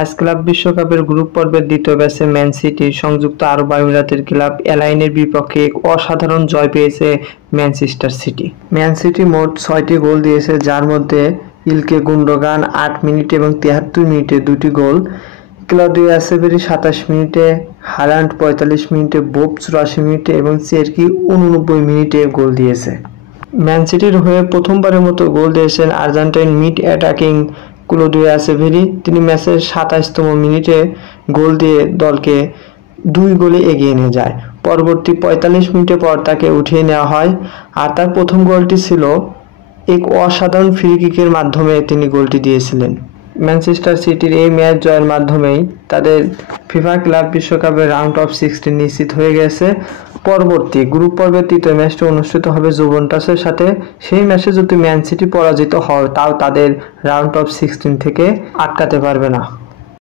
আজ ক্লাব বিশ্বকাপের গ্রুপ পর্বের দ্বিতীয় ম্যাচে ম্যান সিটি সংযুক্ত আরব আমিরাতের ক্লাব এলাইনের বিপক্ষে এক অসাধারণ জয় পেয়েছে ম্যানচেস্টার সিটি। ম্যান সিটি মোট 6টি গোল দিয়েছে, যার মধ্যে ইলকে গুন্ডোগান 8 মিনিটে এবং 73 মিনিটে 2টি গোল, ক্লদিও এসেভেরি 27 মিনিটে, হালান্ড 45 মিনিটে, বোব 84 মিনিটে এবং চেরকি 89 মিনিটে গোল দিয়েছে। ম্যান সিটির হয়ে প্রথমবারের মতো গোল দিয়েছেন আর্জেন্টাইন মিড অ্যাটাকিং ক্লদিও এসেভেরি। তিনি ম্যাচের 27তম মিনিটে গোল দিয়ে দলকে 2 গোলে এগিয়ে নিয়ে যায়। পরবর্তী 45 মিনিটে পর তাকে উঠিয়ে নেওয়া হয়, আর তার প্রথম গোলটি ছিল এক অসাধারণ ফ্রি কিকের মাধ্যমে তিনি গোলটি দিয়েছিলেন। ম্যানচেস্টার সিটির এই ম্যাচ জয়ের মাধ্যমেই তাদের ফিফা ক্লাব বিশ্বকাপের রাউন্ড অফ 16 নিশ্চিত হয়ে গেছে। পরবর্তী গ্রুপ পর্বের তৃতীয় ম্যাচটি অনুষ্ঠিত হবে জুভেন্টাসের সাথে। সেই ম্যাচে যদি ম্যান সিটি পরাজিত হয়, তাও তাদের রাউন্ড অফ 16 থেকে আটকাতে পারবে না।